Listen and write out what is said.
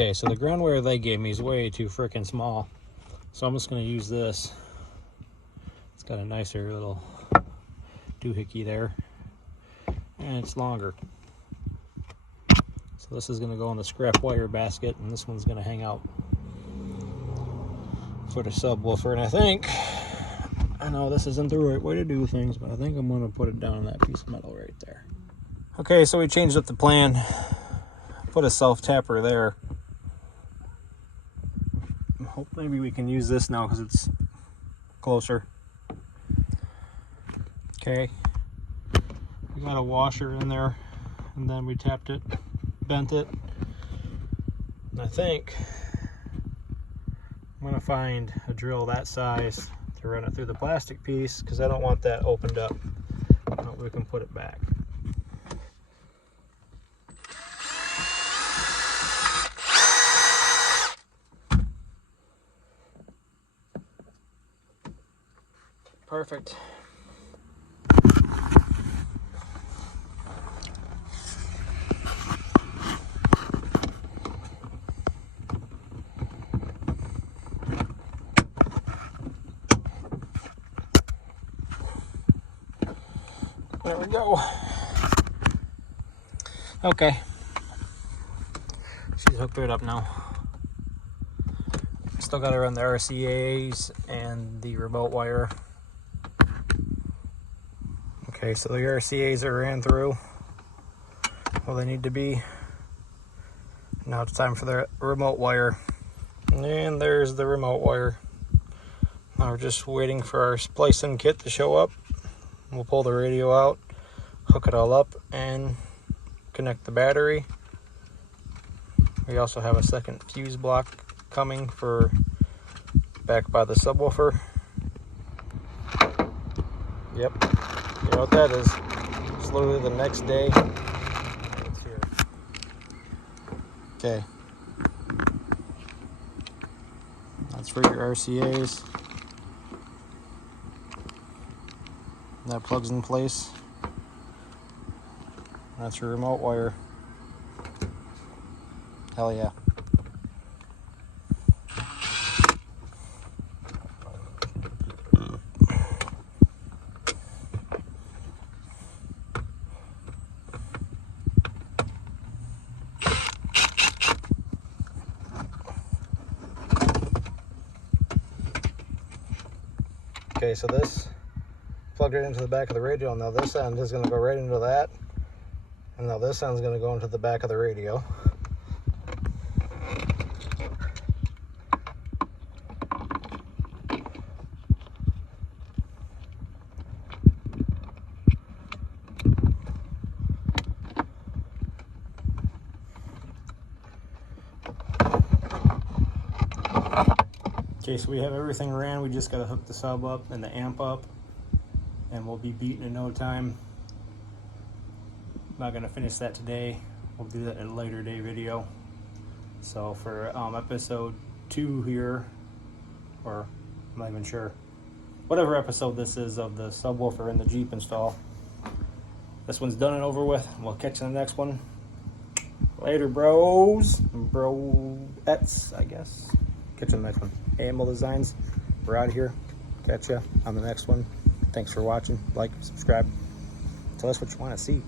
Okay, so the ground wire they gave me is way too freaking small. So I'm just going to use this. It's got a nicer little doohickey there. And it's longer. So this is going to go in the scrap wire basket, and this one's going to hang out for the subwoofer. And I know this isn't the right way to do things, but I think I'm going to put it down on that piece of metal right there. Okay, so we changed up the plan. Put a self-tapper there. Hope maybe we can use this now because it's closer. Okay, we got a washer in there, and then we tapped it, bent it, and I think I'm gonna find a drill that size to run it through the plastic piece because I don't want that opened up. We can put it back. Perfect. There we go. Okay. She's hooked right up now. Still got to run the RCAs and the remote wire. Okay, so the RCAs are ran through where they need to be. Now it's time for the remote wire. And there's the remote wire. Now we're just waiting for our splicing kit to show up. We'll pull the radio out, hook it all up, and connect the battery. We also have a second fuse block coming for back by the subwoofer. Yep. You know what that is? It's literally the next day. It's here. Okay. That's for your RCAs. That plugs in place. That's your remote wire. Hell yeah. Okay, so this plugged it into the back of the radio. Now this end is going to go right into that, and now this end is going to go into the back of the radio. Okay, so we have everything ran. We just got to hook the sub up and the amp up, and we'll be beating in no time. Not going to finish that today. We'll do that in a later day video. So for episode 2 here, or I'm not even sure, whatever episode this is of the subwoofer and the Jeep install, this one's done and over with. We'll catch you in the next one. Later, bros. Broettes, I guess. Catch you in the next one. A.M.L Designs. We're out of here. Catch you on the next one. Thanks for watching. Like, subscribe. Tell us what you want to see.